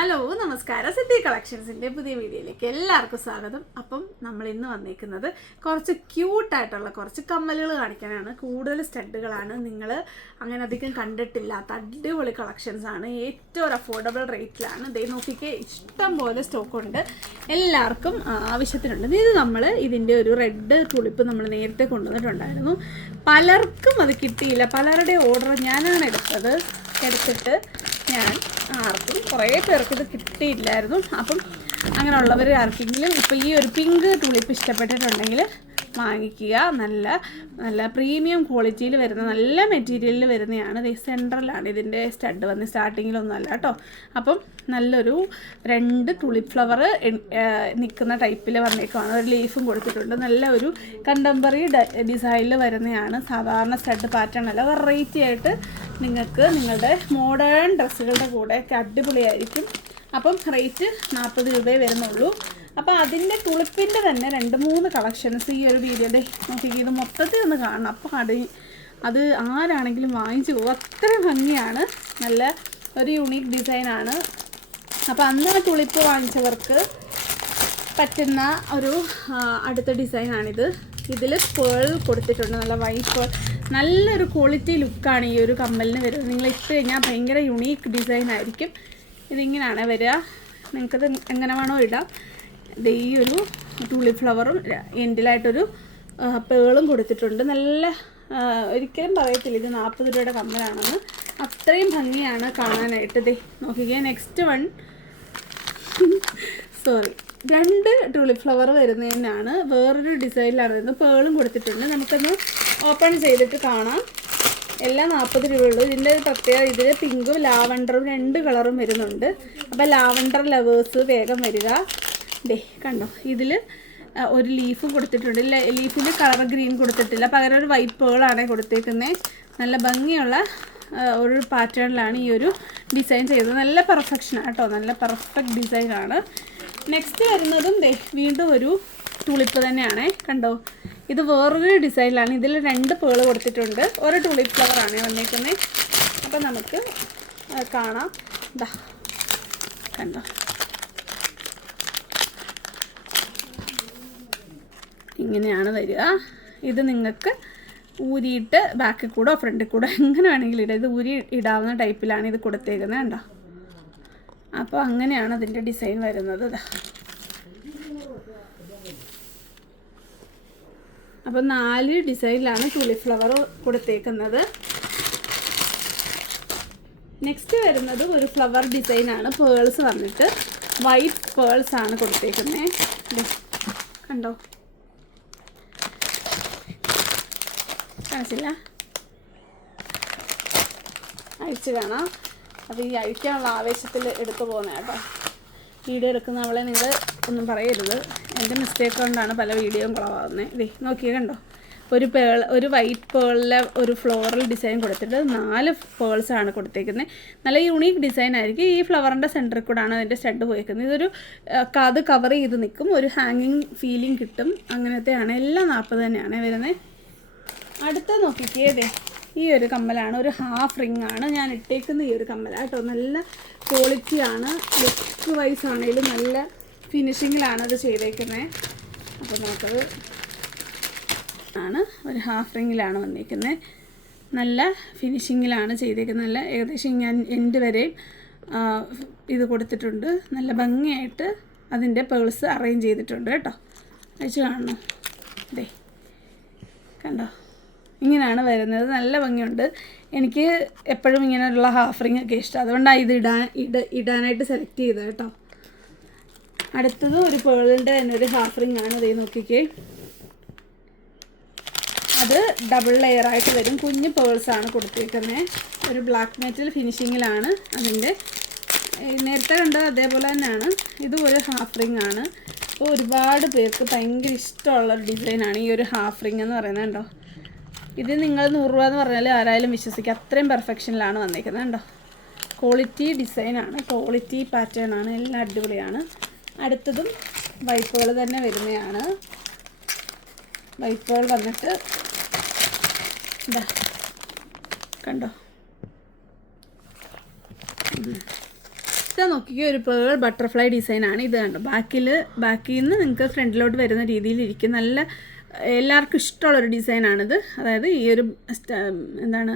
Hello നമസ്കാരം. സിദ്ധി കളക്ഷൻസിന്റെ പുതിയ വീഡിയോയിലേക്ക് എല്ലാവർക്കും സ്വാഗതം. അപ്പം നമ്മൾ ഇന്ന് വന്നിരിക്കുന്നത് കുറച്ച് ക്യൂട്ടായിട്ടുള്ള കുറച്ച് കമ്മലുകൾ കാണിക്കാനാണ്. കൂടുതൽ സ്റ്റഡുകളാണ്. നിങ്ങൾ അങ്ങനെ അധികം കണ്ടിട്ടില്ലാത്ത അടിപൊളി കളക്ഷൻസ് ആണ്. ഏറ്റവും അഫോർഡബിൾ റേറ്റിലാണ് ദേ നോക്കിക്കേ ഇഷ്ടം പോലെ സ്റ്റോക്കുണ്ട് എല്ലാവർക്കും ആവശ്യത്തിനുണ്ട്. ഇത് നമ്മൾ ഇതിന്റെ ഒരു റെഡ് തുളിപ്പ് നമ്മൾ നേരത്തെ കൊണ്ടുവന്നിട്ടുണ്ടായിരുന്നു. പലർക്കും അത് കിട്ടിയില്ല. പലരുടെ ഓർഡർ ഞാനാണ് എടുത്തത്. എടുത്തിട്ട് ഞാൻ ആർക്കും കുറേ പേർക്ക് ഇത് കിട്ടിയില്ലായിരുന്നു. അപ്പം അങ്ങനെയുള്ളവർ ആർക്കെങ്കിലും ഇപ്പോൾ ഈ ഒരു പിങ്ക് തുളിപ്പ് ഇഷ്ടപ്പെട്ടിട്ടുണ്ടെങ്കിൽ വാങ്ങിക്കുക. നല്ല നല്ല പ്രീമിയം ക്വാളിറ്റിയിൽ വരുന്ന നല്ല മെറ്റീരിയലിൽ വരുന്നതാണ് ഇത് സെൻട്രലാണ് ഇതിന്റെ സ്റ്റഡ് വന്ന് സ്റ്റാർട്ടിങ്ങിലൊന്നും അല്ല കേട്ടോ. അപ്പം നല്ലൊരു രണ്ട് തുളിപ്പ് ഫ്ലവർ നിൽക്കുന്ന ടൈപ്പിൽ വന്നേക്കുവാണ്. ഒരു ലീഫും കൊടുത്തിട്ടുണ്ട്. നല്ല ഒരു കണ്ടംപററി ഡിസൈനിൽ വരുന്നതാണ്. സാധാരണ സ്റ്റഡ് പാറ്റേൺ അല്ല. വെറൈറ്റി ആയിട്ട് നിങ്ങൾക്ക് നിങ്ങളുടെ മോഡേൺ ഡ്രസ്സുകളുടെ കൂടെ ഒക്കെ അടിപൊളിയായിരിക്കും. അപ്പം റേറ്റ് നാൽപ്പത് രൂപയെ വരുന്നുള്ളൂ. അപ്പോൾ അതിന്റെ തുളിപ്പിന്റെ തന്നെ രണ്ട് മൂന്ന് കളക്ഷൻസ് ഈ ഒരു വീഡിയോയുടെ നോക്കിക്കേ ഇത് മൊത്തത്തിൽ ഒന്ന് കാണണം. അപ്പോൾ അടി അത് ആരാണെങ്കിലും വാങ്ങിച്ചു പോകും. അത്ര ഭംഗിയാണ്. നല്ല ഒരു യുണീക്ക് ഡിസൈനാണ് അപ്പോൾ അന്ന് ആ തുളിപ്പ് വാങ്ങിച്ചവർക്ക് പറ്റുന്ന ഒരു അടുത്ത ഡിസൈനാണിത് ഇതിൽ പേൾ കൊടുത്തിട്ടുണ്ട്. നല്ല വൈറ്റ് പേൾ നല്ലൊരു ക്വാളിറ്റി ലുക്കാണ് ഈ ഒരു കമ്മലിന് വരുന്നത്. നിങ്ങൾ ഇട്ട് കഴിഞ്ഞാൽ ഭയങ്കര യുണീക്ക് ഡിസൈൻ ആയിരിക്കും. ഇതിങ്ങനെയാണ് വരിക. നിങ്ങൾക്കത് എങ്ങനെ വേണോ ഇടാം. ഈ ഒരു ടൂളി ഫ്ലവറും എൻഡിലായിട്ടൊരു പേളും കൊടുത്തിട്ടുണ്ട്. നല്ല ഒരിക്കലും പറയത്തില്ല ഇത് നാൽപ്പത് രൂപയുടെ കമ്മലാണെന്ന്. അത്രയും ഭംഗിയാണ് കാണാനായിട്ട്. ദേ നോക്കിക്കുക നെക്സ്റ്റ് വൺ സോറി രണ്ട് ടൂളി ഫ്ലവർ വരുന്നതിനാണ് വേറൊരു ഡിസൈനിലാണ് വരുന്നത്. പേളും കൊടുത്തിട്ടുണ്ട്. നമുക്കൊന്ന് ഓപ്പൺ ചെയ്തിട്ട് കാണാം. എല്ലാം നാൽപ്പത് രൂപയുള്ളൂ ഇതിന്റെ പ്രത്യേക ഇതിൽ പിങ്കും ലാവണ്ടറും രണ്ട് കളറും വരുന്നുണ്ട്. അപ്പോൾ ലാവണ്ടർ ലവേഴ്സ് വേഗം വരിക. ദേ കണ്ടോ? ഇതിൽ ഒരു ലീഫും കൊടുത്തിട്ടുണ്ട്. ലീഫിൽ കളർ ഗ്രീൻ കൊടുത്തിട്ടില്ല. പകരം ഒരു വൈറ്റ് പേളാണ് കൊടുത്തേക്കുന്നത് നല്ല ഭംഗിയുള്ള ഒരു പാറ്റേണിലാണ് ഈ ഒരു ഡിസൈൻ ചെയ്തത്. നല്ല പെർഫെക്ഷനാണ് കേട്ടോ. നല്ല പെർഫെക്റ്റ് ഡിസൈനാണ് നെക്സ്റ്റ് വരുന്നതും ദേ വീണ്ടും ഒരു തുളിപ്പ് തന്നെയാണ്. കണ്ടോ? ഇത് വേറൊരു ഡിസൈനിലാണ് ഇതിൽ രണ്ട് പേൾ കൊടുത്തിട്ടുണ്ട്. ഒരു തുളിപ്പ് ഫ്ലവറാണ് വന്നേക്കുന്നത് അപ്പോൾ നമുക്ക് കാണാം. ദാ കണ്ടോ? ഇങ്ങനെയാണ് വരിക. ഇത് നിങ്ങൾക്ക് ഊരിയിട്ട് ബാക്കിൽ കൂടെ ഫ്രണ്ടിൽ കൂടെ എങ്ങനെ വേണമെങ്കിലും ഇടാം. ഇത് ഊരി ഇടാവുന്ന ടൈപ്പിലാണ് ഇത് കൊടുത്തേക്കുന്നത് കണ്ടോ? അപ്പോൾ അങ്ങനെയാണ് അതിന്റെ ഡിസൈൻ വരുന്നത്. അപ്പോൾ നാല് ഡിസൈനിലാണ് ഫ്ലവർ കൊടുത്തേക്കുന്നത്. നെക്സ്റ്റ് വരുന്നത് ഒരു ഫ്ലവർ ഡിസൈനാണ് പേൾസ് വന്നിട്ട് വൈറ്റ് പേൾസ് ആണ് കൊടുത്തേക്കുന്നത് കണ്ടോ? കാണിച്ചില്ല കാണാം. അപ്പോൾ ഈ അഴിക്കാനുള്ള ആവേശത്തിൽ എടുത്തു പോകുന്ന കേട്ടോ. വീഡിയോ എടുക്കുന്ന അവളെ നിങ്ങൾ ഒന്നും പറയരുത്. എന്റെ മിസ്റ്റേക്ക് കൊണ്ടാണ് പല വീഡിയോയും കുളവാകുന്നത് ഇതേ നോക്കിയേ കണ്ടോ? ഒരു പേൾ ഒരു വൈറ്റ് പേളിലെ ഒരു ഫ്ലോറൽ ഡിസൈൻ കൊടുത്തിട്ട് നാല് പേൾസ് ആണ് കൊടുത്തേക്കുന്നത് നല്ല യൂണീക്ക് ഡിസൈൻ ആയിരിക്കും. ഈ ഫ്ലവറിന്റെ സെന്ററിൽ കൂടാണ് അതിന്റെ സ്റ്റഡ് പോയേക്കുന്നത് ഇതൊരു കഥ കവർ ചെയ്ത് നിൽക്കും. ഒരു ഹാങ്ങിങ് ഫീലിംഗ് കിട്ടും. അങ്ങനത്തെയാണ്. എല്ലാം നാൽപ്പത് തന്നെയാണ് വരുന്നത് അടുത്ത നോക്കിക്കേ ദേ ഈ ഒരു കമ്മലാണ്. ഒരു ഹാഫ് റിംഗ് ആണ്. ഞാൻ ഇട്ടേക്കുന്ന ഈ ഒരു കമ്മലാട്ടോ നല്ല ക്വാളിറ്റിയാണ് ലുക്ക് വൈസ് ആണെങ്കിലും നല്ല ഫിനിഷിങ്ങിലാണ് അത് ചെയ്തേക്കുന്നത് അപ്പോൾ നമുക്കത് ആണ്. ഒരു ഹാഫ് റിങ്ങിലാണ് വന്നിരിക്കുന്നത് നല്ല ഫിനിഷിങ്ങിലാണ് ചെയ്തേക്കുന്നത് നല്ല ഏകദേശം ഞാൻ എൻഡ് വരെയും ഇത് കൊടുത്തിട്ടുണ്ട്. നല്ല ഭംഗിയായിട്ട് അതിന്റെ പേഴ്സ് അറേഞ്ച് ചെയ്തിട്ടുണ്ട് കേട്ടോ. അയച്ചു കാണണം. അതെ കണ്ടോ? ഇങ്ങനെയാണ് വരുന്നത്. നല്ല ഭംഗിയുണ്ട്. എനിക്ക് എപ്പോഴും ഇങ്ങനെയുള്ള ഹാഫ് റിംഗ് ഒക്കെ ഇഷ്ടം. അതുകൊണ്ടാണ് ഇത് ഇടാൻ ഇട ഇടാനായിട്ട് സെലക്ട് ചെയ്തത് കേട്ടോ. അടുത്തത് ഒരു പേളിന്റെ തന്നെ ഒരു ഹാഫ് റിംഗ് ആണ്. അതേ നോക്കിക്കേ. അത് ഡബിൾ ലെയർ ആയിട്ട് വരും. കുഞ്ഞ് പേൾസ് ആണ് കൊടുത്തേക്കുന്നത് ഒരു ബ്ലാക്ക് മെറ്റൽ ഫിനിഷിങ്ങിലാണ് അതിന്റെ നേരത്തെ കണ്ടത് അതേപോലെ തന്നെയാണ്. ഇതും ഒരു ഹാഫ് റിംഗ് ആണ്. അപ്പോൾ ഒരുപാട് പേർക്ക് ഭയങ്കര ഇഷ്ടമുള്ള ഒരു ഡിസൈനാണ് ഈ ഒരു ഹാഫ് റിംഗ് എന്ന് പറയുന്നത് കണ്ടോ ഇത് നിങ്ങൾ നൂറ് രൂപ എന്ന് പറഞ്ഞാൽ ആരായാലും വിശ്വസിക്കുക അത്രയും പെർഫെക്ഷനിലാണ് വന്നേക്കുന്നത് കണ്ടോ? ക്വാളിറ്റി ഡിസൈനാണ് ക്വാളിറ്റി പാറ്റേൺ ആണ്. എല്ലാം അടിപൊളിയാണ്. അടുത്തതും വൈപ്പുകൾ തന്നെ വരുന്നതാണ് വൈപ്പുകൾ വന്നിട്ട് എന്താ കണ്ടോ? ഇതാ നോക്കിയ ഒരു പേൾ ബട്ടർഫ്ലൈ ഡിസൈനാണ് ഇത് കണ്ടോ? ബാക്കിൽ ബാക്കിൽ നിന്ന് നിങ്ങൾക്ക് ഫ്രണ്ടിലോട്ട് വരുന്ന രീതിയിൽ ഇരിക്കും. നല്ല എല്ലാവർക്കും ഇഷ്ടമുള്ളൊരു ഡിസൈനാണിത്. അതായത് ഈ ഒരു എന്താണ്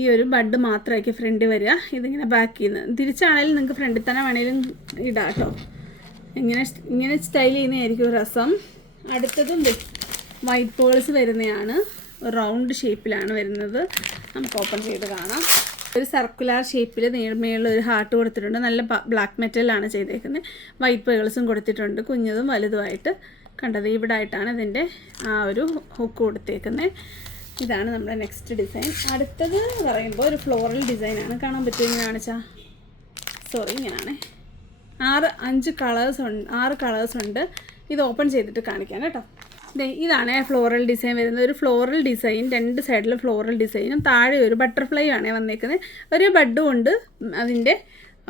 ഈ ഒരു ബഡ് മാത്രമായിരിക്കും ഫ്രണ്ടിൽ വരിക. ഇതിങ്ങനെ ബാക്കിൽ നിന്ന് തിരിച്ചാണെങ്കിലും നിങ്ങൾക്ക് ഫ്രണ്ടിൽ തന്നെ വേണേലും ഇടാം കേട്ടോ. ഇങ്ങനെ ഇങ്ങനെ സ്റ്റൈൽ ചെയ്യുന്നതായിരിക്കും രസം. അടുത്തതും വൈറ്റ് പേൾസ് വരുന്നതാണ്. റൗണ്ട് ഷേപ്പിലാണ് വരുന്നത്. നമുക്ക് ഓപ്പൺ ചെയ്ത് കാണാം. ഒരു സർക്കുലാർ ഷേപ്പിൽ നീളമേലുള്ള ഒരു ഹാർട്ട് കൊടുത്തിട്ടുണ്ട്. നല്ല ബ്ലാക്ക് മെറ്റലാണ് ചെയ്തേക്കുന്നത്. വൈറ്റ് പേൾസും കൊടുത്തിട്ടുണ്ട്. കുഞ്ഞതും വലുതുമായിട്ട്. കണ്ടത് ഇവിടെ ആയിട്ടാണ് ഇതിന്റെ ആ ഒരു ഹുക്ക് കൊടുത്തേക്കുന്നത് ഇതാണ് നമ്മുടെ നെക്സ്റ്റ് ഡിസൈൻ അടുത്തത് എന്ന് പറയുമ്പോൾ ഒരു ഫ്ലോറൽ ഡിസൈനാണ് കാണാൻ പറ്റും ഇങ്ങനെ കാണിച്ചാൽ സോറി ഇങ്ങനെയാണ് ആറ് അഞ്ച് കളേഴ്സ് ഉണ്ട് ആറ് കളേഴ്സ് ഉണ്ട്. ഇത് ഓപ്പൺ ചെയ്തിട്ട് കാണിക്കാം കേട്ടോ. ഇതാണ് ഫ്ലോറൽ ഡിസൈൻ വരുന്നത്. ഒരു ഫ്ലോറൽ ഡിസൈൻ രണ്ട് സൈഡിലും ഫ്ലോറൽ ഡിസൈനും താഴെ ഒരു ബട്ടർഫ്ലൈ ആണ് വന്നേക്കുന്നത് ഒരു ബഡും ഉണ്ട് അതിന്റെ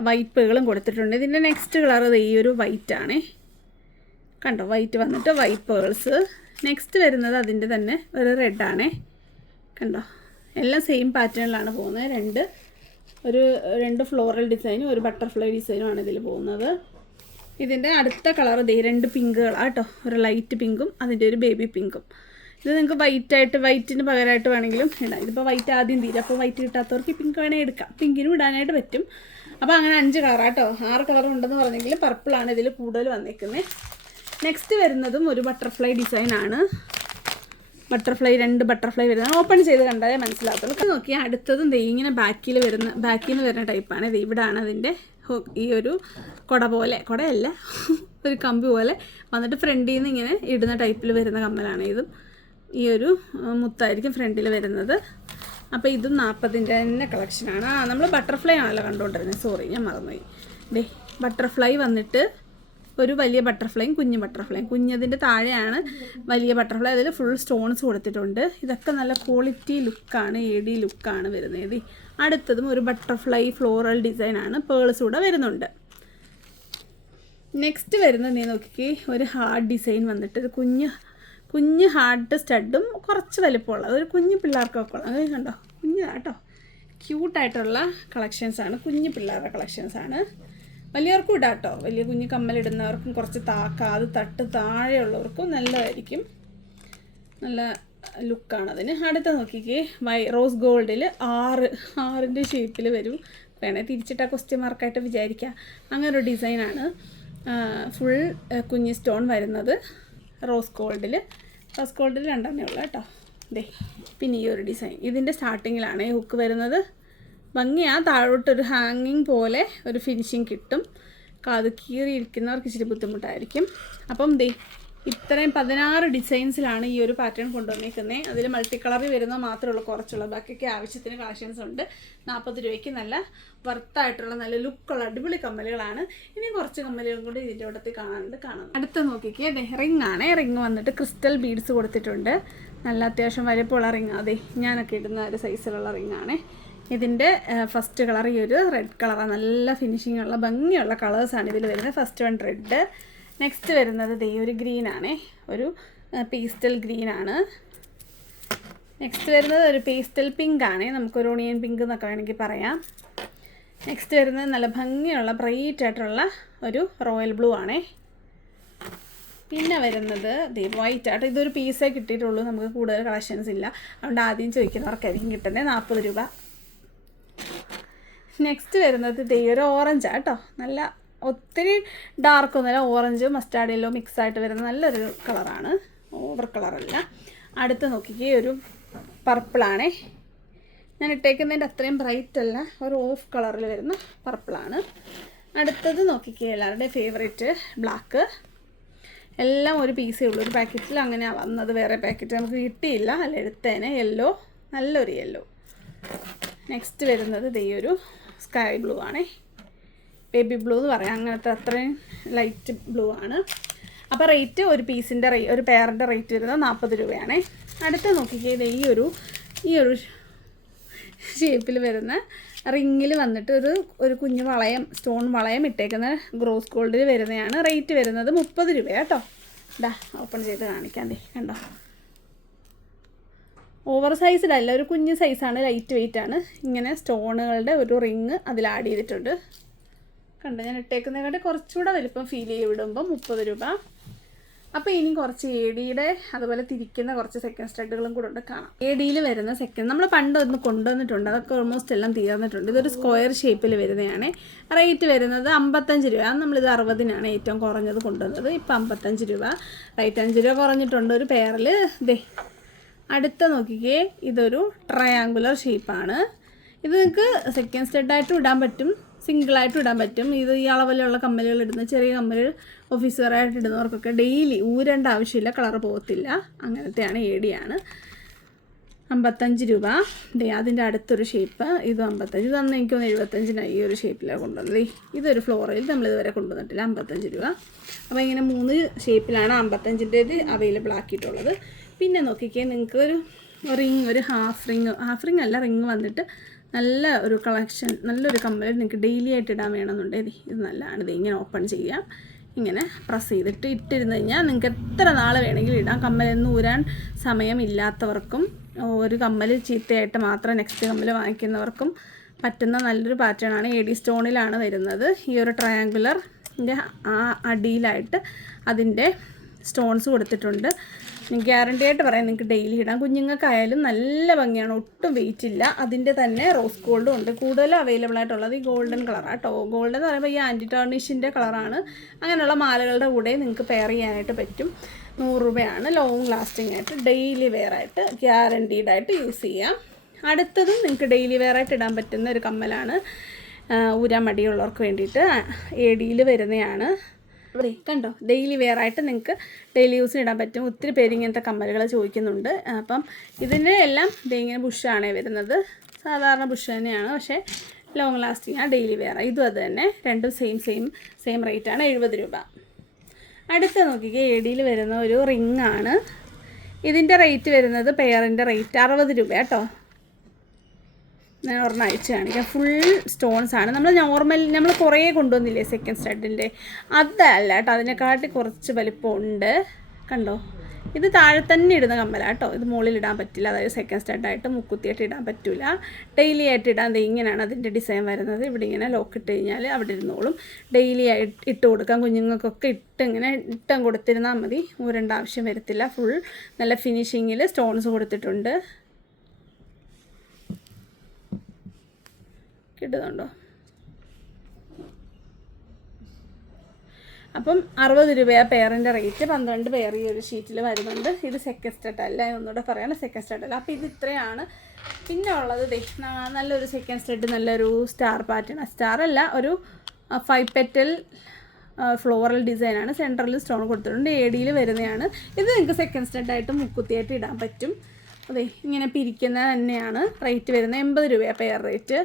വൈപ്പുകളും കൊടുത്തിട്ടുണ്ട്. ഇതിന്റെ നെക്സ്റ്റ് കളർ ഈ ഒരു വൈറ്റ് ആണേ. കണ്ടോ വൈറ്റ് വന്നിട്ട് വൈറ്റ് പേൾസ് നെക്സ്റ്റ് വരുന്നത് അതിന്റെ തന്നെ ഒരു റെഡാണേ കണ്ടോ എല്ലാം സെയിം പാറ്റേണിലാണ് പോകുന്നത്. രണ്ട് ഒരു രണ്ട് ഫ്ലോറൽ ഡിസൈനും ഒരു ബട്ടർഫ്ലൈ ഡിസൈനും ആണ് ഇതിൽ പോകുന്നത്. ഇതിന്റെ അടുത്ത കളർ ദേ രണ്ട് പിങ്കുകളാണ് കേട്ടോ. ഒരു ലൈറ്റ് പിങ്കും അതിന്റെ ഒരു ബേബി പിങ്കും ഇത് നിങ്ങൾക്ക് വൈറ്റ് ആയിട്ട് വൈറ്റിന് പകരമായിട്ട് വേണമെങ്കിലും ഇടാം. ഇതിപ്പോൾ വൈറ്റ് ആദ്യം തീരും. അപ്പോൾ വൈറ്റ് കിട്ടാത്തവർക്ക് പിങ്ക് വേണേൽ എടുക്കാം. പിങ്കിനും ഇടാനായിട്ട് പറ്റും. അപ്പോൾ അങ്ങനെ അഞ്ച് കളറാട്ടോ ആറ് കളർ ഉണ്ടെന്ന് പറഞ്ഞെങ്കിൽ പർപ്പിളാണ് ഇതിൽ കൂടുതൽ വന്നേക്കുന്നത് നെക്സ്റ്റ് വരുന്നതും ഒരു ബട്ടർഫ്ലൈ ഡിസൈനാണ് ബട്ടർഫ്ലൈ രണ്ട് ബട്ടർഫ്ലൈ വരുന്നത്. ഓപ്പൺ ചെയ്ത് കണ്ടാലേ അത് നോക്കിയാൽ അടുത്തതും ദേ ഇങ്ങനെ ബാക്കിൽ വരുന്ന ബാക്കിൽ നിന്ന് വരുന്ന ടൈപ്പാണ് ഇത് ഇവിടാണ് അതിന്റെ ഈ ഒരു കുട പോലെ. കുടയല്ല ഒരു കമ്പി പോലെ. വന്നിട്ട് ഫ്രണ്ടിൽ നിന്ന് ഇങ്ങനെ ഇടുന്ന ടൈപ്പിൽ വരുന്ന കമ്മലാണ് ഇതും. ഈ ഒരു മുത്തായിരിക്കും ഫ്രണ്ടിൽ വരുന്നത്. അപ്പോൾ ഇതും നാൽപ്പതിന്റെ തന്നെ കളക്ഷനാണ് ആ നമ്മൾ ബട്ടർഫ്ലൈ ആണല്ലോ കണ്ടുകൊണ്ടിരുന്നത് സോറി ഞാൻ മറന്നുപോയി. ദേ ബട്ടർഫ്ലൈ വന്നിട്ട് ഒരു വലിയ ബട്ടർഫ്ലൈയും കുഞ്ഞു ബട്ടർഫ്ലൈയും കുഞ്ഞതിന്റെ താഴെയാണ് വലിയ ബട്ടർഫ്ലൈ അതിൽ ഫുൾ സ്റ്റോൺസ് കൊടുത്തിട്ടുണ്ട്. ഇതൊക്കെ നല്ല ക്വാളിറ്റി ലുക്കാണ് എ ഡി ലുക്കാണ് വരുന്നത്. അടുത്തതും ഒരു ബട്ടർഫ്ലൈ ഫ്ലോറൽ ഡിസൈനാണ് പേൾസ് കൂടെ വരുന്നുണ്ട്. നെക്സ്റ്റ് വരുന്നത് നീ നോക്കിക്കേ ഒരു ഹാർഡ് ഡിസൈൻ വന്നിട്ട് ഒരു കുഞ്ഞ് കുഞ്ഞ് ഹാർഡ് സ്റ്റഡും കുറച്ച് വലിപ്പമുള്ള ഒരു കുഞ്ഞു പിള്ളേർക്കൊക്കെ ഉള്ള അത് കണ്ടോ? കുഞ്ഞാട്ടോ ക്യൂട്ടായിട്ടുള്ള കളക്ഷൻസാണ് കുഞ്ഞു പിള്ളേരുടെ കളക്ഷൻസാണ് വലിയവർക്കും ഇടാം കേട്ടോ വലിയ കുഞ്ഞു കമ്മലിടുന്നവർക്കും കുറച്ച് താക്ക അത് തട്ട് താഴെയുള്ളവർക്കും നല്ലതായിരിക്കും. നല്ല ലുക്കാണ് അതിന്. അടുത്ത നോക്കിക്കേ. വൈ റോസ് ഗോൾഡിൽ ആറ് ആറിന്റെ ഷേപ്പിൽ വരും. വേണേൽ തിരിച്ചിട്ട് ആ ക്വസ്റ്റ്യൻ മാർക്കായിട്ട് വിചാരിക്കുക അങ്ങനെ ഒരു ഡിസൈനാണ്. ഫുൾ കുഞ്ഞ് സ്റ്റോൺ വരുന്നത് റോസ് ഗോൾഡിൽ റോസ് ഗോൾഡിൽ രണ്ടെണ്ണേ ഉള്ളൂ കേട്ടോ. ദേ പിന്നെ ഈ ഒരു ഡിസൈൻ. ഇതിന്റെ സ്റ്റാർട്ടിങ്ങിലാണ് ഈ ഹുക്ക് വരുന്നത്. ഭംഗിയാ താഴോട്ടൊരു ഹാങ്ങിങ് പോലെ ഒരു ഫിനിഷിങ് കിട്ടും. കാത് കീറിയിരിക്കുന്നവർക്ക് ഇച്ചിരി ബുദ്ധിമുട്ടായിരിക്കും. അപ്പം ദേ ഇത്രയും പതിനാറ് ഡിസൈൻസിലാണ് ഈ ഒരു പാറ്റേൺ കൊണ്ടുവന്നിരിക്കുന്നത് അതിൽ മൾട്ടി കളറിൽ വരുന്ന മാത്രമേ ഉള്ളൂ കുറച്ചുള്ള. ബാക്കിയൊക്കെ ആവശ്യത്തിന് കളക്ഷൻസ് ഉണ്ട്. നാൽപ്പത് രൂപയ്ക്ക് നല്ല വർത്തായിട്ടുള്ള നല്ല ലുക്കുള്ള അടിപൊളി കമ്മലുകളാണ്. ഇനി കുറച്ച് കമ്മലുകളും കൂടി ഇതിന്റെ കൂട്ടത്തിൽ കാണാനുണ്ട്. കാണാം. അടുത്ത് നോക്കിക്കേ. അതെ റിംഗ് ആണ്. റിംഗ് വന്നിട്ട് ക്രിസ്റ്റൽ ബീഡ്സ് കൊടുത്തിട്ടുണ്ട്. നല്ല അത്യാവശ്യം വലിപ്പമുള്ള റിംഗ് അതെ ഞാനൊക്കെ ഇടുന്ന ഒരു സൈസിലുള്ള റിംഗ് ആണ്. ഇതിന്റെ ഫസ്റ്റ് കളർ ഈ ഒരു റെഡ് കളറാണ് നല്ല ഫിനിഷിംഗ് ഉള്ള ഭംഗിയുള്ള കളേഴ്സാണ് ഇതിൽ വരുന്നത്. ഫസ്റ്റ് വൺ റെഡ് നെക്സ്റ്റ് വരുന്നത് ദേ ഒരു ഗ്രീനാണേ ഒരു പേസ്റ്റൽ ഗ്രീൻ ആണ്. നെക്സ്റ്റ് വരുന്നത് ഒരു പേസ്റ്റൽ പിങ്ക് ആണ്. നമുക്കൊരു ഓണിയൻ പിങ്ക് എന്നൊക്കെ വേണമെങ്കിൽ പറയാം. നെക്സ്റ്റ് വരുന്നത് നല്ല ഭംഗിയുള്ള ബ്രൈറ്റ് ആയിട്ടുള്ള ഒരു റോയൽ ബ്ലൂ ആണേ. പിന്നെ വരുന്നത് ദേ വൈറ്റ് ആയിട്ട് ഇതൊരു പീസേ കിട്ടിയിട്ടുള്ളൂ. നമുക്ക് കൂടുതൽ കളക്ഷൻസ് ഇല്ല. അതുകൊണ്ട് ആദ്യം ചോദിക്കുന്നവർക്കായിരിക്കും കിട്ടുന്നത്. നാൽപ്പത് രൂപ. നെക്സ്റ്റ് വരുന്നത് ദേ ഒരു ഓറഞ്ച് കേട്ടോ നല്ല ഒത്തിരി ഡാർക്ക് ഒന്നുമില്ല. ഓറഞ്ച് മസ്റ്റാർഡ് യെല്ലോ മിക്സ് ആയിട്ട് വരുന്ന നല്ലൊരു കളറാണ് ഓവർ കളറല്ല അടുത്ത് നോക്കിക്കേ ഒരു പർപ്പിളാണേ ഞാൻ ഇട്ടേക്കുന്നതിന്റെ അത്രയും ബ്രൈറ്റ് അല്ല. ഒരു ഓഫ് കളറിൽ വരുന്ന പർപ്പിളാണ് അടുത്തത് നോക്കിക്കേ എല്ലാവരുടെയും ഫേവറേറ്റ് ബ്ലാക്ക് എല്ലാം ഒരു പീസേ ഉള്ളൂ. ഒരു പാക്കറ്റിൽ അങ്ങനെയാണ് വന്നത്. വേറെ പാക്കറ്റ് നമുക്ക് കിട്ടിയില്ല. അല്ല എടുത്തേനെ. യെല്ലോ നല്ലൊരു യെല്ലോ നെക്സ്റ്റ് വരുന്നത് ദേ ഒരു സ്കൈ ബ്ലൂ ആണേ. ബേബി ബ്ലൂ എന്ന് പറയാം. അങ്ങനത്തെ അത്രയും ലൈറ്റ് ബ്ലൂ ആണ്. അപ്പോൾ റേറ്റ് ഒരു പീസിന്റെ റേ ഒരു പെയറിന്റെ റേറ്റ് വരുന്നത് നാൽപ്പത് രൂപയാണേ. അടുത്ത നോക്കിക്കേ ഈ ഒരു ഈ ഒരു ഷേപ്പിൽ വരുന്ന റിങ്ങിൽ വന്നിട്ട് ഒരു ഒരു കുഞ്ഞു വളയം സ്റ്റോൺ വളയം ഇട്ടേക്കുന്ന ഗ്രോസ് ഗോൾഡിൽ വരുന്നതാണ്. റേറ്റ് വരുന്നത് മുപ്പത് രൂപ കേട്ടോ ഇതാ ഓപ്പൺ ചെയ്ത് കാണിക്കാം. കണ്ടോ? ഓവർ സൈസിലല്ല ഒരു കുഞ്ഞ് സൈസാണ് ലൈറ്റ് വെയിറ്റ് ആണ്. ഇങ്ങനെ സ്റ്റോണുകളുടെ ഒരു റിങ് അതിൽ ആഡ് ചെയ്തിട്ടുണ്ട്. കണ്ടോ ഞാൻ ഇട്ടേക്കുന്നതിനെക്കാട്ടി കുറച്ചുകൂടെ വലിപ്പം ഫീൽ ചെയ്ത് വിടുമ്പോൾ മുപ്പത് രൂപ. അപ്പോൾ ഇനി കുറച്ച് എ ഡിയുടെ അതുപോലെ തിരിക്കുന്ന കുറച്ച് സെക്കൻഡ് സ്റ്റഡുകളും കൂടെ ഉണ്ട് കാണാം. എ ഡിയിൽ വരുന്ന സെക്കൻഡ് നമ്മൾ പണ്ട് ഒന്ന് കൊണ്ടുവന്നിട്ടുണ്ട് അതൊക്കെ ഓൾമോസ്റ്റ് എല്ലാം തീർന്നിട്ടുണ്ട്. ഇതൊരു സ്ക്വയർ ഷേപ്പിൽ വരുന്നതാണ്. റേറ്റ് വരുന്നത് അമ്പത്തഞ്ച് രൂപ. നമ്മളിത് അറുപതിനാണ് ഏറ്റവും കുറഞ്ഞത് കൊണ്ടുവന്നത്. ഇപ്പം അമ്പത്തഞ്ച് രൂപ. റേറ്റ് അഞ്ച് രൂപ കുറഞ്ഞിട്ടുണ്ട് ഒരു പെയറിൽ ദേ അടുത്ത നോക്കിക്കേ ഇതൊരു ട്രയാങ്കുലർ ഷേപ്പാണ് ഇത് നിങ്ങൾക്ക് സെക്കൻഡ് സ്റ്റെഡായിട്ടും ഇടാൻ പറ്റും സിംഗിളായിട്ട് ഇടാൻ പറ്റും. ഇത് ഈ അളവിലുള്ള കമ്മലുകൾ ഇടുന്ന ചെറിയ കമ്മൽ ഓഫീസറായിട്ട് ഇടുന്നവർക്കൊക്കെ ഡെയിലി ഊരേണ്ട ആവശ്യമില്ല കളർ പോകത്തില്ല. അങ്ങനത്തെയാണ് ഏടിയാണ് അമ്പത്തഞ്ച് രൂപ. ദേ അതിന്റെ അടുത്തൊരു ഷേപ്പ് ഇതും അമ്പത്തഞ്ച് ഇത് അന്ന് എനിക്ക് തോന്നുന്നു എഴുപത്തഞ്ചിനാണ് ഈ ഒരു ഷേപ്പിലാണ് കൊണ്ടുവന്നത്. ഇതൊരു ഫ്ലോറയിൽ നമ്മൾ ഇതുവരെ കൊണ്ടുവന്നിട്ടില്ല അമ്പത്തഞ്ച് രൂപ. അപ്പോൾ ഇങ്ങനെ മൂന്ന് ഷേപ്പിലാണ് അമ്പത്തഞ്ചിന്റേത് അവൈലബിൾ ആക്കിയിട്ടുള്ളത്. പിന്നെ നോക്കിക്കേ നിങ്ങൾക്ക് ഒരു റിങ് ഒരു ഹാഫ് റിങ് ഹാഫ് റിങ് അല്ല റിങ് വന്നിട്ട് നല്ല ഒരു കളക്ഷൻ നല്ലൊരു കമ്മൽ നിങ്ങൾക്ക് ഡെയിലി ആയിട്ട് ഇടാൻ വേണമെന്നുണ്ടെങ്കിൽ ഇത് നല്ലതാണ്. ഇത് ഇങ്ങനെ ഓപ്പൺ ചെയ്യാം. ഇങ്ങനെ പ്രസ് ചെയ്തിട്ട് ഇട്ടിരുന്ന് കഴിഞ്ഞാൽ നിങ്ങൾക്ക് എത്ര നാൾ വേണമെങ്കിലും ഇടാം. കമ്മലൊന്നും ഊരാൻ സമയമില്ലാത്തവർക്കും ഒരു കമ്മൽ ചീത്തയായിട്ട് മാത്രം നെക്സ്റ്റ് കമ്മൽ വാങ്ങിക്കുന്നവർക്കും പറ്റുന്ന നല്ലൊരു പാറ്റേൺ ആണ് എ ഡി സ്റ്റോണിലാണ് വരുന്നത്. ഈ ഒരു ട്രയാങ്കുലർ ആ അടിയിലായിട്ട് അതിന്റെ സ്റ്റോൺസ് കൊടുത്തിട്ടുണ്ട്. ഗ്യാരണ്ടി ആയിട്ട് പറയാം നിങ്ങൾക്ക് ഡെയിലി ഇടാം. കുഞ്ഞുങ്ങൾക്കായാലും നല്ല ഭംഗിയാണ്. ഒട്ടും വെയിറ്റ് ഇല്ല. അതിന്റെ തന്നെ റോസ് ഗോൾഡും ഉണ്ട്. കൂടുതലും അവൈലബിൾ ആയിട്ടുള്ളത് ഈ ഗോൾഡൻ കളറാണ് കേട്ടോ ഗോൾഡൻ എന്ന് പറയുമ്പോൾ ഈ ആന്റി ടോണിഷിന്റെ കളറാണ് അങ്ങനെയുള്ള മാലകളുടെ കൂടെ നിങ്ങൾക്ക് പെയർ ചെയ്യാനായിട്ട് പറ്റും. നൂറ് രൂപയാണ് ലോങ് ലാസ്റ്റിംഗ് ആയിട്ട്. ഡെയിലി വെയർ ആയിട്ട് ഗ്യാരണ്ടീഡ് ആയിട്ട് യൂസ് ചെയ്യാം. അടുത്തതും നിങ്ങൾക്ക് ഡെയിലി വെയർ ആയിട്ട് ഇടാൻ പറ്റുന്ന ഒരു കമ്മലാണ് ഊരാമടിയുള്ളവർക്ക് വേണ്ടിയിട്ട് എ ഡിയിൽ വരുന്നതാണ്. ഇവിടെ കണ്ടോ? ഡെയിലി വെയർ ആയിട്ട് നിങ്ങൾക്ക് ഡെയിലി യൂസിന് ഇടാൻ പറ്റും. ഒത്തിരി പേര് ഇങ്ങനത്തെ കമ്മലുകൾ ചോദിക്കുന്നുണ്ട്. അപ്പം ഇതിന്റെ എല്ലാം ഇങ്ങനെ ബുഷാണ് വരുന്നത്. സാധാരണ ബുഷ് തന്നെയാണ്. പക്ഷേ ലോങ് ലാസ്റ്റിംഗ് ആണ് ഡെയിലി വെയർ ഇതും അത് തന്നെ. രണ്ടും സെയിം സെയിം സെയിം റേറ്റ് ആണ്. എഴുപത് രൂപ. അടുത്ത നോക്കിക്കേ. എ ഡിയിൽ വരുന്ന ഒരു റിംഗ് ആണ്. ഇതിന്റെ റേറ്റ് വരുന്നത് പെയറിന്റെ റേറ്റ് അറുപത് രൂപ കേട്ടോ ഞാൻ ഒരെണ്ണം അയച്ചു കാണിക്കാം. ഫുൾ സ്റ്റോൺസ് ആണ്. നമ്മൾ നോർമൽ നമ്മൾ കുറേ കൊണ്ടുവന്നില്ലേ സെക്കൻഡ് സ്റ്റഡിന്റെ അതല്ല കേട്ടോ അതിനെക്കാട്ടി കുറച്ച് വലിപ്പമുണ്ട് കണ്ടോ? ഇത് താഴെ തന്നെ ഇടുന്ന കമ്മലാണ് കേട്ടോ. ഇത് മുകളിൽ ഇടാൻ പറ്റില്ല. അതായത് സെക്കൻഡ് സ്റ്റഡായിട്ട് മുക്കുത്തിയായിട്ട് ഇടാൻ പറ്റില്ല ഡെയിലി ആയിട്ട് ഇടാൻ ഇങ്ങനെയാണ് അതിന്റെ ഡിസൈൻ വരുന്നത്. ഇവിടെ ഇങ്ങനെ ലോക്ക് ഇട്ട് കഴിഞ്ഞാൽ അവിടെ ഇരുന്നോളും. ഡെയിലി ആയിട്ട് ഇട്ട് കൊടുക്കാം. കുഞ്ഞുങ്ങൾക്കൊക്കെ ഇട്ട് ഇങ്ങനെ ഇട്ടം കൊടുത്തിരുന്നാൽ മതി. ഊരേണ്ട ആവശ്യം വരത്തില്ല. ഫുൾ നല്ല ഫിനിഷിങ്ങിൽ സ്റ്റോൺസ് കൊടുത്തിട്ടുണ്ട്. കിട്ടുന്നുണ്ടോ അപ്പം അറുപത് രൂപയാണ് പെയറിന്റെ റേറ്റ്. പന്ത്രണ്ട് പെയർ ഈ ഒരു ഷീറ്റിൽ വരുന്നുണ്ട്. ഇത് സെക്കൻഡ് അല്ല? ഒന്നുകൂടെ പറയാണ് സെക്കൻഡ് അല്ല. അപ്പോൾ ഇത് ഇത്രയാണ്. പിന്നെ ഉള്ളത് നല്ലൊരു സെക്കൻഡ് സ്റ്റഡ് നല്ലൊരു സ്റ്റാർ പാറ്റേൺ സ്റ്റാർ അല്ല ഒരു ഫൈവ് പെറ്റൽ ഫ്ലോറൽ ഡിസൈനാണ് സെന്ററിൽ സ്റ്റോൺ കൊടുത്തിട്ടുണ്ട്. എ ഡിയിൽ വരുന്നതാണ്. ഇത് നിങ്ങൾക്ക് സെക്കൻഡ് സ്റ്റഡായിട്ട് മുക്കുത്തിയായിട്ട് ഇടാൻ പറ്റും. അതെ ഇങ്ങനെ പിരിക്കുന്ന തന്നെയാണ്. റേറ്റ് വരുന്നത് എൺപത് രൂപയാണ് പെയർ റേറ്റ്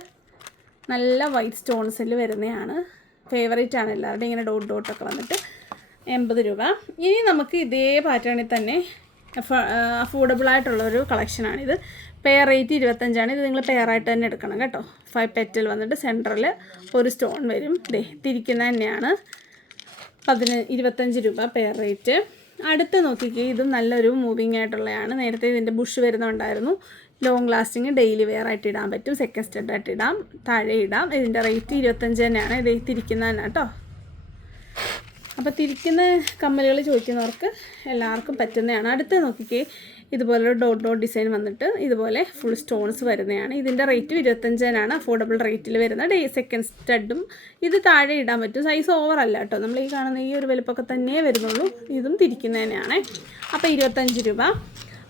നല്ല വൈറ്റ് സ്റ്റോൺസിൽ വരുന്നതാണ് ഫേവറേറ്റ് ആണ് എല്ലാവരുടെയും. ഇങ്ങനെ ഡോട്ട് ഡോട്ടൊക്കെ വന്നിട്ട് എൺപത് രൂപ. ഇനി നമുക്ക് ഇതേ പാറ്റേണിൽ തന്നെ അഫോർഡബിൾ ആയിട്ടുള്ളൊരു കളക്ഷനാണിത് പെയർ റേറ്റ് ഇരുപത്തഞ്ചാണ് ഇത്. നിങ്ങൾ പെയറായിട്ട് തന്നെ എടുക്കണം കേട്ടോ. ഫൈവ് പെറ്റൽ വന്നിട്ട് സെന്ററിൽ ഒരു സ്റ്റോൺ വരും. ദേ തിരിക്കുന്ന തന്നെയാണ്. പതിന ഇരുപത്തഞ്ച് രൂപ പെയർ റേറ്റ് അടുത്ത് നോക്കിക്കേ ഇതും നല്ലൊരു മൂവിങ് ആയിട്ടുള്ളതാണ് നേരത്തെ ഇതിന്റെ ബുഷ് വരുന്നുണ്ടായിരുന്നു. ലോങ് ലാസ്റ്റിങ് ഡെയിലി വെയർ ആയിട്ട് ഇടാൻ പറ്റും. സെക്കൻഡ് സ്റ്റഡ് ആയിട്ട് ഇടാം. താഴെ ഇടാം. ഇതിന്റെ റേറ്റ് ഇരുപത്തഞ്ച് തന്നെയാണ്. ഇത് തിരിക്കുന്നതന്നെ കേട്ടോ. അപ്പോൾ തിരിക്കുന്ന കമ്മലുകൾ ചോദിക്കുന്നവർക്ക് എല്ലാവർക്കും പറ്റുന്നതാണ്. അടുത്ത് നോക്കിക്കേ. ഇതുപോലൊരു ഡോട്ട് ഡോട്ട് ഡിസൈൻ വന്നിട്ട് ഇതുപോലെ ഫുൾ സ്റ്റോൺസ് വരുന്നതാണ്. ഇതിന്റെ റേറ്റ് ഇരുപത്തഞ്ചിനാണ് അഫോർഡബിൾ റേറ്റിൽ വരുന്ന ഡേ സെക്കൻഡ് സ്റ്റഡും ഇത് താഴെ ഇടാൻ പറ്റും. സൈസ് ഓവർ അല്ല കേട്ടോ. നമ്മൾ ഈ കാണുന്ന ഈ ഒരു വലുപ്പമൊക്കെ തന്നെ വരുന്നുള്ളൂ. ഇതും തിരിക്കുന്നതന്നെയാണ് അപ്പോൾ ഇരുപത്തഞ്ച് രൂപ.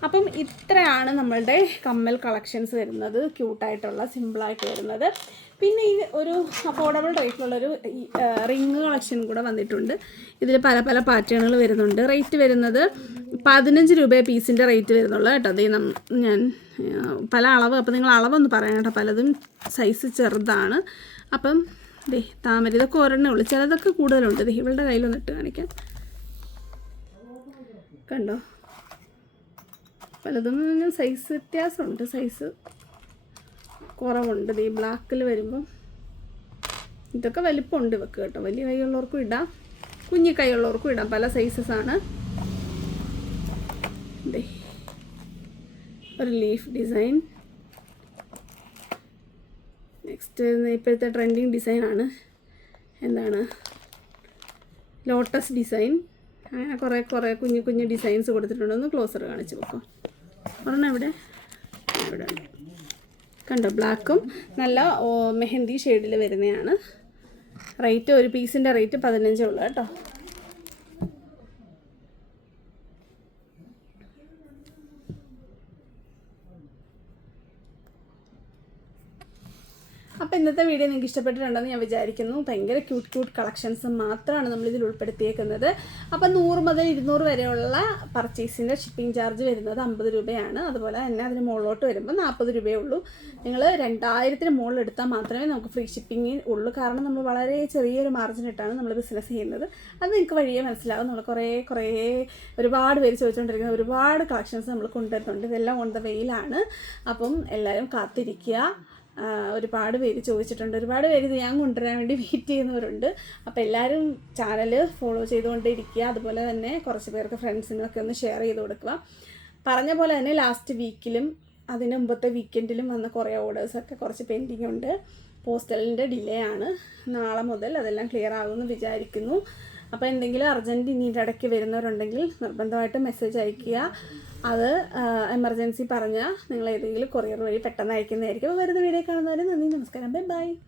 അപ്പം ഇത്രയാണ് നമ്മളുടെ കമ്മൽ കളക്ഷൻസ് വരുന്നത് ക്യൂട്ടായിട്ടുള്ള സിമ്പിളായിട്ട് വരുന്നത്. പിന്നെ ഈ ഒരു അഫോർഡബിൾ റേറ്റിലുള്ളൊരു റിങ് കളക്ഷൻ കൂടെ വന്നിട്ടുണ്ട്. ഇതിൽ പല പല പാറ്റേണുകൾ വരുന്നുണ്ട്. റേറ്റ് വരുന്നത് പതിനഞ്ച് രൂപ പീസിന്റെ റേറ്റ് വരുന്നുള്ളൂ കേട്ടോ. അതേ ഞാൻ പല അളവ് അപ്പോൾ നിങ്ങൾ അളവൊന്ന് പറയണം കേട്ടോ. പലതും സൈസ് ചെറുതാണ്. അപ്പം ദേ താമര ഇതൊക്കെ ഒരെണ്ണേ ഉള്ളൂ. ചിലതൊക്കെ കൂടുതലുണ്ട്. ദേ ഇവളുടെ കയ്യിലൊന്ന് ഇട്ട് കാണിക്കാം. കണ്ടോ? പലതും സൈസ് വ്യത്യാസമുണ്ട്. സൈസ് കുറവുണ്ട്. ഈ ബ്ലാക്കിൽ വരുമ്പോൾ ഇതൊക്കെ വലിപ്പമുണ്ട് ഇവക്ക് കേട്ടോ. വലിയ കൈയുള്ളവർക്കും ഇടാം. കുഞ്ഞി കൈയുള്ളവർക്കും ഇടാം. പല സൈസസ് ആണ്. ഒരു ലീഫ് ഡിസൈൻ നെക്സ്റ്റ് ഇപ്പോഴത്തെ ട്രെൻഡിങ് ഡിസൈനാണ് എന്താണ്? ലോട്ടസ് ഡിസൈൻ അങ്ങനെ കുറേ കുറേ കുഞ്ഞു കുഞ്ഞു ഡിസൈൻസ് കൊടുത്തിട്ടുണ്ട്. ഒന്ന് ക്ലോസർ കാണിച്ച് വെക്കാം ഒരെണ്ണം ഇവിടെ ഇവിടെ കണ്ടോ ബ്ലാക്കും നല്ല മെഹന്തി ഷെയ്ഡിൽ വരുന്നതാണ് റേറ്റ് ഒരു പീസിന്റെ റേറ്റ് പതിനഞ്ചേ ഉള്ളൂ കേട്ടോ. അപ്പോൾ ഇന്നത്തെ വീഡിയോ നിങ്ങൾക്ക് ഇഷ്ടപ്പെട്ടിട്ടുണ്ടെന്ന് ഞാൻ വിചാരിക്കുന്നു. ഭയങ്കര ക്യൂട്ട് ക്യൂട്ട് കളക്ഷൻസ് മാത്രമാണ് നമ്മൾ ഇതിൽ ഉൾപ്പെടുത്തിയേക്കുന്നത്. അപ്പോൾ നൂറ് മുതൽ ഇരുന്നൂറ് വരെയുള്ള പർച്ചേസിന്റെ ഷിപ്പിംഗ് ചാർജ് വരുന്നത് അമ്പത് രൂപയാണ്. അതുപോലെ തന്നെ അതിന് മുകളിലോട്ട് വരുമ്പോൾ നാൽപ്പത് രൂപയേ ഉള്ളൂ. നിങ്ങൾ രണ്ടായിരത്തിന് മുകളിൽ എടുത്താൽ മാത്രമേ നമുക്ക് ഫ്രീ ഷിപ്പിംഗ് ഉള്ളൂ. കാരണം നമ്മൾ വളരെ ചെറിയൊരു മാർജിൻ ഇട്ടാണ് നമ്മൾ ബിസിനസ് ചെയ്യുന്നത്. അത് നിങ്ങൾക്ക് വഴിയേ മനസ്സിലാവും. നമ്മൾ കുറേ കുറേ ഒരുപാട് പേര് ചോദിച്ചുകൊണ്ടിരിക്കുന്ന ഒരുപാട് കളക്ഷൻസ് നമ്മൾ കൊണ്ടുവരുന്നുണ്ട്. ഇതെല്ലാം ഓൺ ദ വെയിലാണ് അപ്പം എല്ലാവരും കാത്തിരിക്കുക. ഒരുപാട് പേര് ചോദിച്ചിട്ടുണ്ട്. ഒരുപാട് പേര് ഇത് ഞാൻ കൊണ്ടുവരാൻ വേണ്ടി വെയിറ്റ് ചെയ്യുന്നവരുണ്ട്. അപ്പോൾ എല്ലാവരും ചാനൽ ഫോളോ ചെയ്തുകൊണ്ടിരിക്കുക. അതുപോലെ തന്നെ കുറച്ച് പേർക്ക് ഫ്രണ്ട്സിനൊക്കെ ഒന്ന് ഷെയർ ചെയ്ത് കൊടുക്കുക. പറഞ്ഞ പോലെ തന്നെ ലാസ്റ്റ് വീക്കിലും അതിന് മുമ്പത്തെ വീക്കെൻഡിലും വന്ന കുറേ ഓർഡേഴ്സൊക്കെ കുറച്ച് പെൻഡിങ് ഉണ്ട്. പോസ്റ്റലിന്റെ ഡിലേ ആണ്. നാളെ മുതൽ അതെല്ലാം ക്ലിയർ ആകുമെന്ന് വിചാരിക്കുന്നു. അപ്പോൾ എന്തെങ്കിലും അർജന്റ് ഇനിയുടെ ഇടയ്ക്ക് വരുന്നവരുണ്ടെങ്കിൽ നിർബന്ധമായിട്ട് മെസ്സേജ് അയയ്ക്കുക. അത് എമർജൻസി പറഞ്ഞാൽ നിങ്ങൾ ഏതെങ്കിലും കൊറിയർ വഴി പെട്ടെന്ന് അയക്കുന്നതായിരിക്കും. അപ്പോൾ വരുന്ന വീഡിയോ കാണുന്നവരെ നന്ദി നമസ്കാരം. Bye bye.